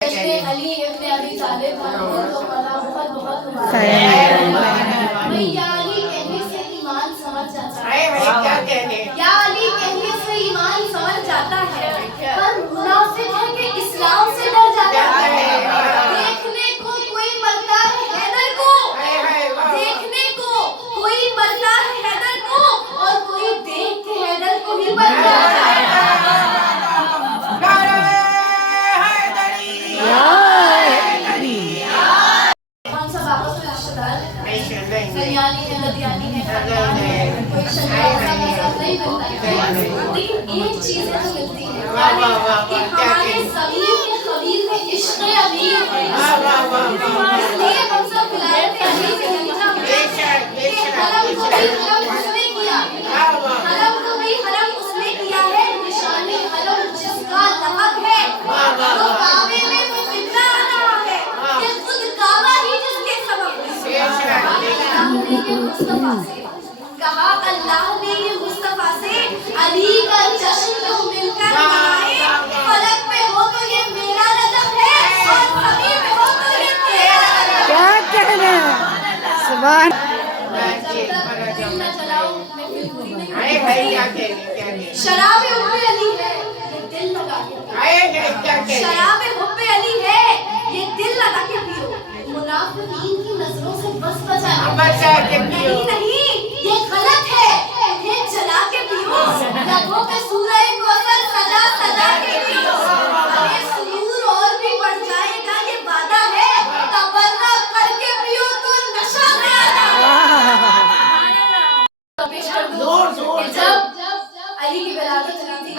अली इब्न अबी तालिब बहुत बहुत या अली कहने से ईमान समझ जाता है। या अली कहने से ईमान समझ जाता है, पर मुनाफिक है कि इस्लाम से डर जाता है। देखने को कोई मरता है हैदर को, देखने को कोई मरता है हैदर को, और कोई देख के हैदर को ही मर जाता है। सयानी है, लदियानी है, कोई शनाजा मजहब नहीं मिलता है, लेकिन एक चीज है जो मिलती है कि हमारे ज़मीर के खलील में इश्क़ अमीर है। इसलिए हम सब विलायत अली से निकाह हरम को भी हरम उसने किया, हरम को भी हरम उसने किया है। निशाने हरम जिसका लहक है, तो काबे में वो कितना आ रहा है कि खुद काबा ही जिसके सबब है। मुस्तफा से कहा, अल्लाह ने ये मुस्तफा से अली का जश्न क्यों मिलकर मनाए। फलक पे हो तो ये मेरा रज़म है, और ज़मीन पे हो तो ये तेरा रज़म है। क्या कहना है? सुभान दिल न जलाऊं मैं दिल बुरी नहीं। शराब हुब्बे अली है, ये दिल लगा के पियो। शराब हुब्बे अली है, ये दिल लगा के पियो। मुनाफिकीन की नजरों से बच के पियो। नहीं, ये गलत है, ये जला के पियो। लबों पे सूरह कौसर सजा सजा के पियो। अरे सुरूर और भी बढ़ जाएगा, ये वादा है। तबर्रा करके पियो तो नशा में आ जाएगा। जब अली की विलादत हुई थी,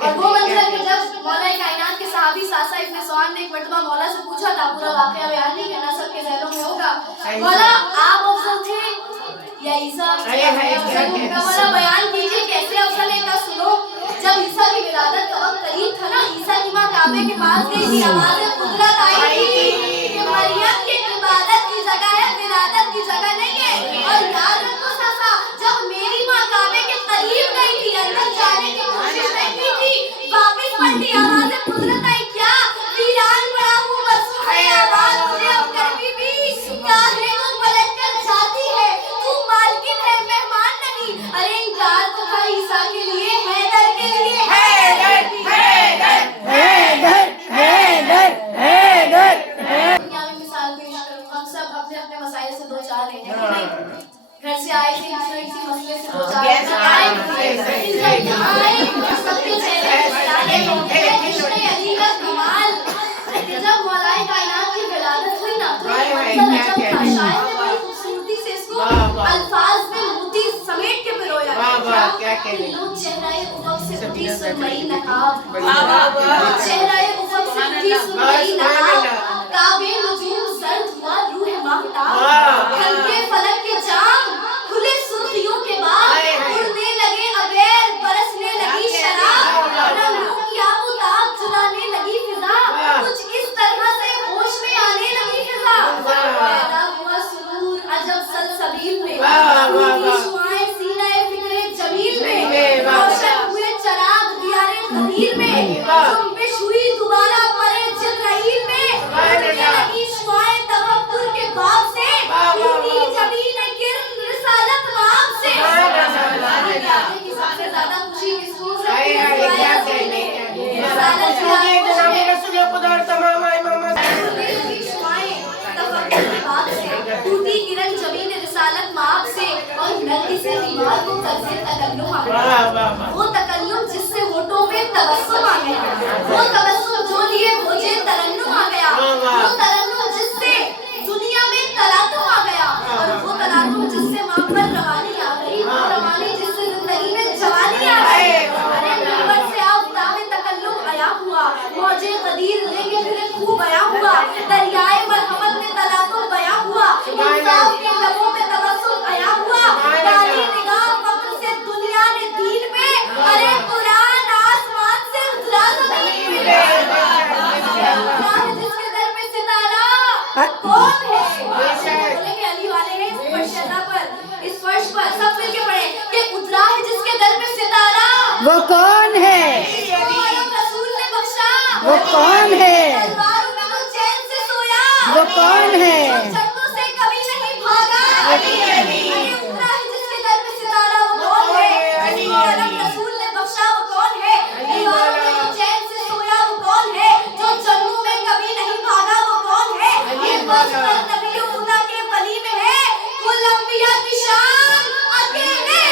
और वो मंजर में जब मौला कायनात के सहाबी सासा इब्न सवान ने एक मर्तबा मौला से पूछा था, पूरा वाकया बयान नहीं करना, सबके ज़हनों में होगा, मौला आप अफजल थे या ईसा? मौला बयान कीजिए कैसे अफजल है, का सुनो। जब ईसा की विलादत का वक्त करीब था ना, ईसा की मां काबे के पास गई थी, आवाज़ कुदरत आई थी कि मरियम की इबादत की जगह है, विलादत की जगह नहीं है। और याद रखो सासा, जब मेरी मां काबे के करीब गई थी, अंदर जाने की कोशिश नहीं की थी, वापस पलटी, आवाज़ कुदरत आई, क्या वीरान पड़ा हूँ मरसूम है आवाज़ मुझे अब करवी भी काहे को पलट कर जाती है, तू मालकिन है मेहमान नहीं। अरे इनकार तो था ईसा के लिए, हैदर के लिए, हैदर दुनिया में मिसाल पेश करूं, हम सब अपने अपने मसाइल से दो चार हैं, घर से आए थे किसी मसले से दो चार आए, सबके चेहरे मुस्कुराने होते हैं, इश्क़ अली का कमाल। जब मौलाए कायनात की विलादत हुई ना, तो ये मंजर अजब था। शायर ने बड़ी खूबसूरती से इसको अल्फाज में मोती समेट के पिरोया। लो चेहराए उफ़क़ से उठी सुरमई नकाब, चेहराए उफ़क़ से उठी सुरमई नकाब, काबे नजूम सर्द हुआ रूह माहताब, हल्के फलक के जाम खुले सुर्खियों के बाद, उड़ने लगे अबेर बरसने लगी शराब, रंगों की आबूताब चुराने लगी फिजा, कुछ इस तरह से होश में आने लगी फिजा। पैदा हुआ सुरूर अजब सलसबील में, टूटी शुआएं सीनाए फिक्रे जमील में, रोशन हुए चराग दियारे क़दीर में, जुम्बिश हुई दोबारा परे जिब्राइल में, उड़ने लगी शुआएं तफक्कुर के बाब से, टूटी जमीन किरण रिसालत बाब से। की सबसे ज्यादा खुशी किसको से टूटी किरण जमीन रिसालत माप से, और नरगी से दीवार को कर्ज़े तकल्लुम आ गया। वो तकल्लुम जिससे होठों पे तबस्सुम आ गया, वो तबस्सुम जो लिए भोजे तरन्नुम आ गया, वो तरन्नुम जिससे दुनिया में तलातुम आ गया, और वो तलातुम जिससे मां पर रवानी आ गई, वो रवानी जिससे जिंदगी में जवानी आ गई। अरे मिंबर से आफ्ताब तकल्लुम आया हुआ, मौजे कदीर लेके फिर खूब आया हुआ, दरियाए मरहमत में तलातुम बया हुआ, इंसाफ के लबों में तबस्सुम आया हुआ, डाली निगाह फक्र से दुनिया ने दीन पे, अरे कुरान आसमान से उतरा ज़मीन पे। जिसके दर पे सितारा कौन है? बोलेंगे अली वाले हैं इस फर्श पर, इस फर्श पर सब मिलके पढ़े कि उतरा है जिसके दर पे सितारा, वो कौन है? रसूल ने बख्शा, वो कौन है? वो कौन है? जन्नों से कभी नहीं भागा, अली उतरा है जिसके दर में सितारा, वो कौन है? जिसको अलम रसूल ने बख्शा, वो कौन है? दीवारों में जो चैन से सोया, वो कौन है? जो जन्नों में कभी नहीं भागा, वो कौन है? ये बख्शा नबियों खुदा के वली में है, कुल अंबिया की शान अकेले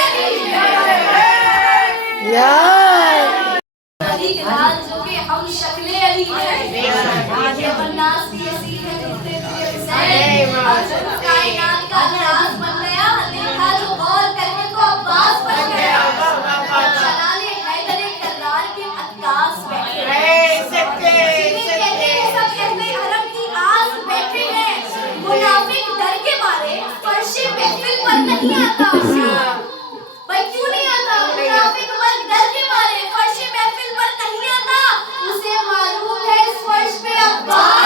यार अली के लाल जो कि हम शक्ले अली हैं, ये बन्नास की असील है दिखते हुए हुसैन, कायनात का राज बन गया, देखा जो गौर करके तो अब्बास बन गया, जलाले हैदर कर्रार के अक्कास बैठे कहते हैं सब कहते हरम की आस बैठे हैं, मुनाफिक डर के मारे फर्शे महफिल पर नहीं आता, भाई क्यों नहीं आता? मुनाफिक मर्द डर के मारे फर्शे महफिल पर नहीं आता, उसे मालूम है इस फर्श पे अब्बास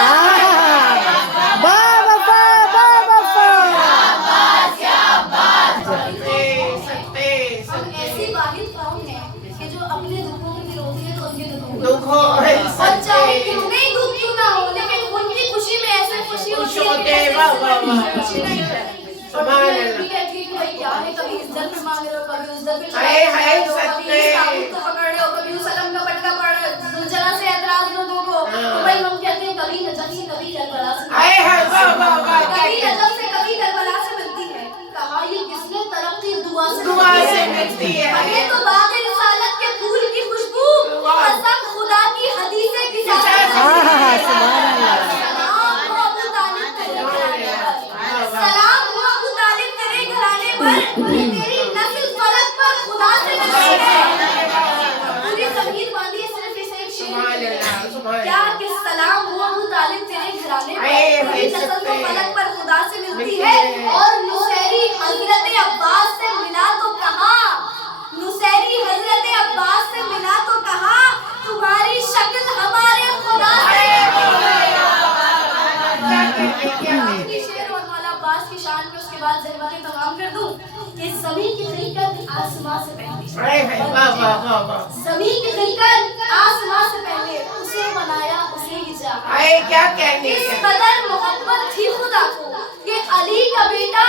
हम ऐसी वाहिद कौम है कि जो अपने दुखों में भी रोती है तो उनके दुखों में और चाहे कितने ही दुख क्यों ना हो, लेकिन उनकी खुशी में ऐसे खुशी होती है कि खुशी नहीं है। भी कहती है कि भाई क्या है, कभी इस दर पे मांग रहे हो, कभी उस दर पे कभी इस ताबूत को पकड़ रहे हो, कभी उस अलम का पटका पड़ रहे हो, जरा से एतराज लोगों को, तो भाई हम कहते हैं कभी नजफ से कभी करबला से, कभी नजफ से कभी करबला से मिलती है। कहा ये किसने तरक्की दुआ से मिलती है, ये तो बाग रिसालत के फूल की खुशबू, कसम खुदा की हदीसे की सलाम हो अबू तालिब तेरे घराने पर, तेरी नस्ल फलक पर खुदा से मिलती है। पूरी ज़मीर बांधी है सिर्फ इस एक शेर, क्या कि सलाम हो अबू तालिब तेरे घराने पर, तेरी नस्ल तो फलक पर खुदा से मिलती है। और नुसैरी हजरत अब्बास से मिला तो कहा, नुसैरी हजरत अब्बास से मिला तो कहा, तुम्हारी शक्ल हमारे खुदा से शेर और मौला अब्बास की शान में उसके बाद ज़हमतें तमाम कर दूं कि ज़मीन की खिलकत आसमां से पहले, ज़मीन की खिलकत आसमां से पहले उसे बनाया उसे ही चाहा। क्या कहने इस कदर मोहब्बत थी खुदा को कि अली का बेटा